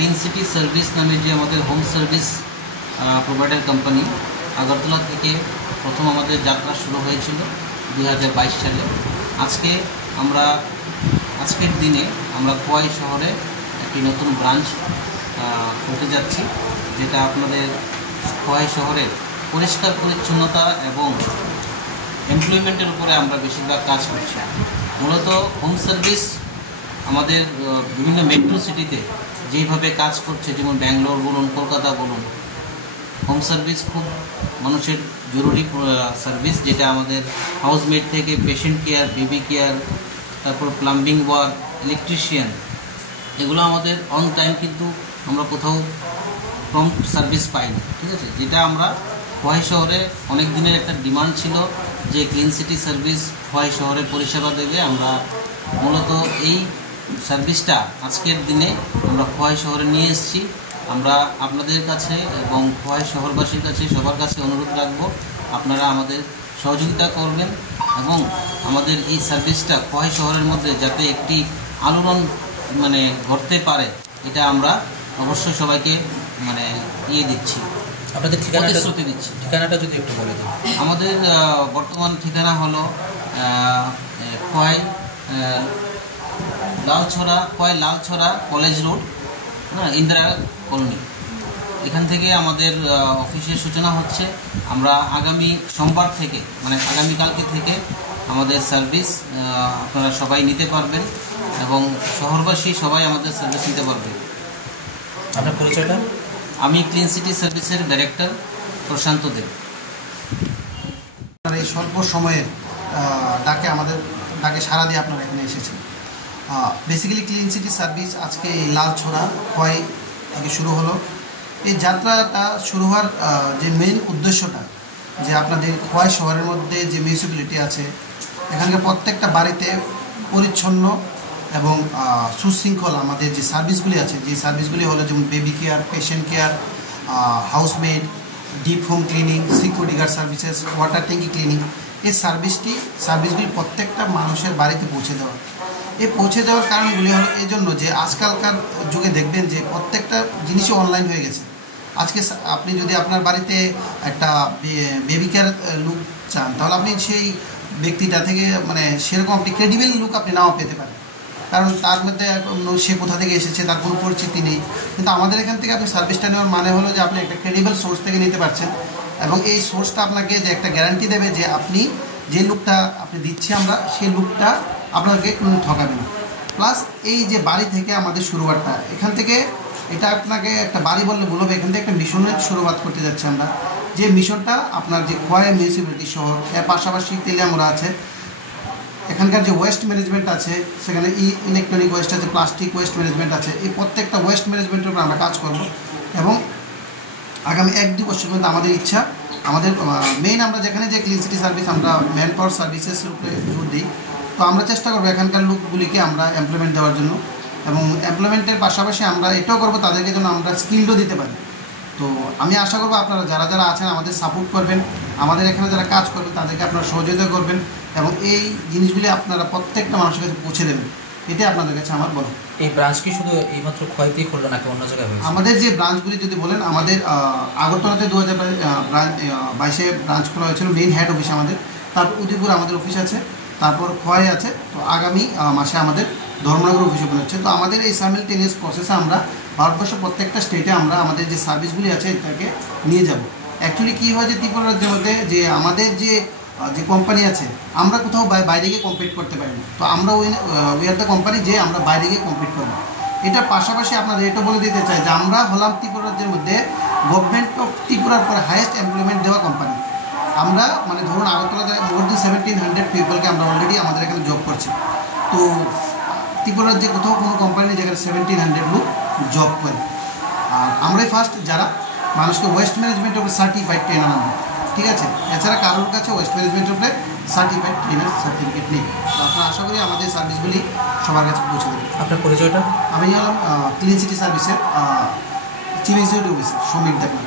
Clean city service নামে যে আমাদের home service provider company Agartala থেকে প্রথম আমাদের যাত্রা শুরু হয়েছিল 2022 সালে। আজকের দিনে আমরা খোয়াই শহরে একটি নতুন ব্রাঞ্চ খুলতে যাচ্ছি, যেটা আপনাদের খোয়াই শহরে পরিষ্কার পরিচ্ছন্নতা এবং এমপ্লয়মেন্টের উপরে আমরা বেশিরভাগ কাজ করছি। মূলত হোম সার্ভিস আমাদের বিভিন্ন মেট্রো সিটিতে যেইভাবে কাজ করছে, যেমন ব্যাঙ্গালোর বলুন, কলকাতা বলুন, হোম সার্ভিস খুব মানুষের জরুরি সার্ভিস, যেটা আমাদের হাউসমেট থেকে পেশেন্ট কেয়ার, বেবি কেয়ার, তারপর প্লাম্বিং ওয়ার্ক, ইলেকট্রিশিয়ান, এগুলো আমাদের অন টাইম কিন্তু আমরা কোথাও কম সার্ভিস পাই না। ঠিক আছে, যেটা আমরা খোয়াই শহরে অনেক দিনের একটা ডিমান্ড ছিল যে ক্লিন সিটি সার্ভিস খোয়াই শহরে পরিষেবা দেবে। আমরা মূলত এই সার্ভিসটা আজকের দিনে আমরা খোয়াই শহরে নিয়ে এসেছি। আমরা আপনাদের কাছে এবং খোয়াই শহরবাসীর কাছে সবার কাছে অনুরোধ রাখবো, আপনারা আমাদের সহযোগিতা করবেন এবং আমাদের এই সার্ভিসটা খোয়াই শহরের মধ্যে যাতে একটি আলোড়ন ঘটতে পারে, এটা আমরা অবশ্যই সবাইকে দিচ্ছি। আপনাদের ঠিকানাটা যদি একটু বলে দিন। আমাদের বর্তমান ঠিকানা হলো Khowai Lalchhara college road, Indira colony. এখান থেকে আমাদের অফিসের সূচনা হচ্ছে। আমরা আগামী সোমবার থেকে আগামীকালকে থেকে আমাদের সার্ভিস আপনারা সবাই নিতে পারবেন এবং শহরবাসী সবাই আমাদের সার্ভিস নিতে পারবেন। আপনার পরিচয়টা? আমি ক্লিন সিটি সার্ভিসের ডাইরেক্টর প্রশান্ত দেব। এই স্বল্প সময়ের ডাকে সাড়া দিয়ে আপনারা এখানে এসেছেন। বেসিক্যালি ক্লিন সিটি সার্ভিস আজকে এই লালছড়া খোয়াই থেকে শুরু হলো। এই যাত্রাটা শুরু হওয়ার যে মেইন উদ্দেশ্যটা, যে আপনাদের খোয়াই শহরের মধ্যে যে মিউনিসিপ্যালিটি আছে, এখানকার প্রত্যেকটা বাড়িতে পরিচ্ছন্ন এবং সুশৃঙ্খল আমাদের যে সার্ভিসগুলি আছে, যে সার্ভিসগুলি হলো যেমন baby care, patient care, housemaid, deep home cleaning, security guard services, water ট্যাঙ্কি ক্লিনিং, এই সার্ভিসগুলি প্রত্যেকটা মানুষের বাড়িতে পৌঁছে দেওয়া। এই পৌঁছে দেওয়ার কারণগুলি হলো এই জন্য যে আজকালকার যুগে দেখবেন যে প্রত্যেকটা জিনিসই অনলাইন হয়ে গেছে। আজকে আপনি যদি আপনার বাড়িতে একটা বেবি কেয়ার লুক চান, তাহলে আপনি সেই ব্যক্তিটা থেকে সেরকম আপনি ক্রেডিবল লুক আপনি নাও পেতে পারেন, কারণ তার মধ্যে সে কোথা থেকে এসেছে তার কোনো পরিচিতি নেই। কিন্তু আমাদের এখান থেকে আপনি সার্ভিসটা নেওয়ার মানে হলো যে আপনি একটা ক্রেডিবল সোর্স থেকে নিতে পারছেন এবং এই সোর্সটা আপনাকে যে একটা গ্যারান্টি দেবে যে আপনি যে লুকটা আপনি দিচ্ছি আমরা, সেই লুকটা আপনাকে কোনো ঠকাবে না। প্লাস এই যে বাড়ি থেকে আমাদের শুরুয়াতটা, এখান থেকে এটা আপনাকে একটা বাড়ি বললে ভুল হবে, এখান থেকে একটা মিশনের শুরুয়াত করতে যাচ্ছি আমরা। যে মিশনটা আপনার যে খোয়াই মিউনিসিপ্যালিটি শহর, এর পাশাপাশি তেলিয়ামুড়া আছে, এখানকার যে ওয়েস্ট ম্যানেজমেন্ট আছে, সেখানে ইলেকট্রনিক ওয়েস্ট আছে, প্লাস্টিক ওয়েস্ট ম্যানেজমেন্ট আছে, এই প্রত্যেকটা ওয়েস্ট ম্যানেজমেন্টের উপর আমরা কাজ করব এবং আগামী 1-2 বছর পর্যন্ত আমাদের ইচ্ছা, আমাদের মেইন আমরা যেখানে যে ক্লিন সিটি সার্ভিস আমরা ম্যান পাওয়ার সার্ভিসেসের উপরে জোর দিই, তো আমরা চেষ্টা করবো এখানকার লোকগুলিকে আমরা এমপ্লয়মেন্ট দেওয়ার জন্য এবং এমপ্লয়মেন্টের পাশাপাশি আমরা এটাও করবো তাদেরকে যেন আমরা স্কিলও দিতে পারি। তো আমি আশা করবো আপনারা যারা আছেন আমাদের সাপোর্ট করবেন, আমাদের এখানে যারা কাজ করবেন তাদেরকে আপনারা সহযোগিতা করবেন এবং এই জিনিসগুলি আপনারা প্রত্যেকটা মানুষের কাছে পৌঁছে দেবেন, এটাই আপনাদের কাছে আমার বলো। এই ব্রাঞ্চ কি শুধু এইমাত্র খোয়াইতেই খুললো নাকি অন্য জায়গায় হয়েছে? আমাদের যে ব্রাঞ্চগুলি যদি বলেন, আমাদের আগরতলাতে 2022-এ ব্রাঞ্চ খোলা হয়েছিল, মেইন হেড অফিস আমাদের, তারপর উদয়পুর আমাদের অফিস আছে, তারপর খোয়াই আছে, তো আগামী মাসে আমাদের ধর্মনগর অফিস ওপেন হচ্ছে। তো আমাদের এই সাইমেলটেনিয়াস প্রসেসে আমরা ভারতবর্ষের প্রত্যেকটা স্টেটে আমরা আমাদের যে সার্ভিসগুলি আছে এটাকে নিয়ে যাব। অ্যাকচুয়ালি কী হয় যে ত্রিপুরা রাজ্যের মধ্যে যে আমাদের যে কোম্পানি আছে, আমরা কোথাও বাইরে গিয়ে কম্পিট করতে পারি না, তো আমরা উই আর দ্য কোম্পানি যে আমরা বাইরে গিয়ে কম্পিট করবো। এটার পাশাপাশি আপনাদের এটা বলে দিতে চাই যে আমরা হলাম ত্রিপুরা রাজ্যের মধ্যে গভর্নমেন্ট অফ ত্রিপুরার পরে হাইয়েস্ট এমপ্লয়মেন্ট দেওয়া কোম্পানি। আমরা ধরুন আগরতলা মোর দেন 1700 পিপলকে আমরা অলরেডি আমাদের এখানে জব করছি। তো ত্রিপুরা রাজ্যে কোথাও কোনো কোম্পানি নেই যেখানে 1700 লোক জব করে, আর আমরাই ফার্স্ট যারা মানুষকে ওয়েস্ট ম্যানেজমেন্টের উপরে সার্টিফাইড ট্রেনার আনবো। ঠিক আছে, এছাড়া কারোর কাছে ওয়েস্ট ম্যানেজমেন্টের উপরে সার্টিফাইড ট্রেনার সার্টিফিকেট নেই। তো আপনারা আশা করি আমাদের সার্ভিসগুলি সবার কাছে পৌঁছে দেবেন। আপনার পরিচয়টা? আমি হলাম ক্লিন সিটি সার্ভিসের chief executive officer Samir Debnath.